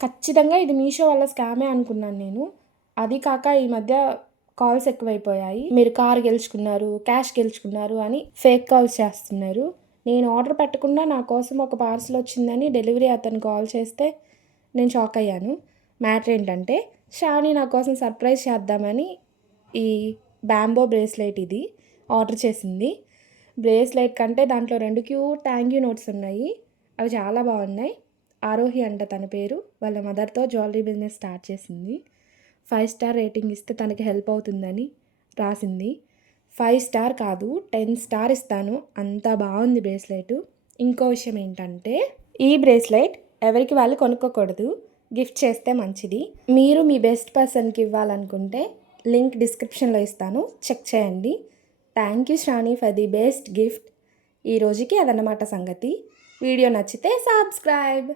ఖచ్చితంగా ఇది మీషో వాళ్ళ స్కామే అనుకున్నాను నేను. అది కాక ఈ మధ్య కాల్స్ ఎక్కువైపోయాయి. మీరు కార్ గెలుచుకున్నారు, క్యాష్ గెలుచుకున్నారు అని ఫేక్ కాల్స్ చేస్తున్నారు. నేను ఆర్డర్ పెట్టకుండా నా కోసం ఒక పార్సెల్ వచ్చిందని డెలివరీ అతను కాల్ చేస్తే నేను షాక్ అయ్యాను. మ్యాటర్ ఏంటంటే శ్రావణి నా కోసం సర్ప్రైజ్ చేద్దామని ఈ బ్యాంబో బ్రేస్లెట్ ఇది ఆర్డర్ చేసింది. బ్రేస్లెట్ కంటే దాంట్లో 2 క్యూట్ థ్యాంక్ యూ నోట్స్ ఉన్నాయి. అవి చాలా బాగున్నాయి. ఆరోహి అంట తన పేరు. వాళ్ళ మదర్తో జ్యువెలరీ బిజినెస్ స్టార్ట్ చేసింది. 5 స్టార్ రేటింగ్ ఇస్తే తనకి హెల్ప్ అవుతుందని రాసింది. 5 స్టార్ కాదు 10 స్టార్ ఇస్తాను, అంత బాగుంది బ్రేస్లెట్. ఇంకో విషయం ఏంటంటే ఈ బ్రేస్లెట్ ఎవరికి వాళ్ళు కొనుక్కోకూడదు, గిఫ్ట్ చేస్తే మంచిది. మీరు మీ బెస్ట్ పర్సన్కి ఇవ్వాలనుకుంటే లింక్ డిస్క్రిప్షన్లో ఇస్తాను, చెక్ చేయండి. Thank you Shravani for the best gift. ఈ రోజుకి అదన్నమాట సంగతి. వీడియో నచ్చితే సబ్స్క్రైబ్.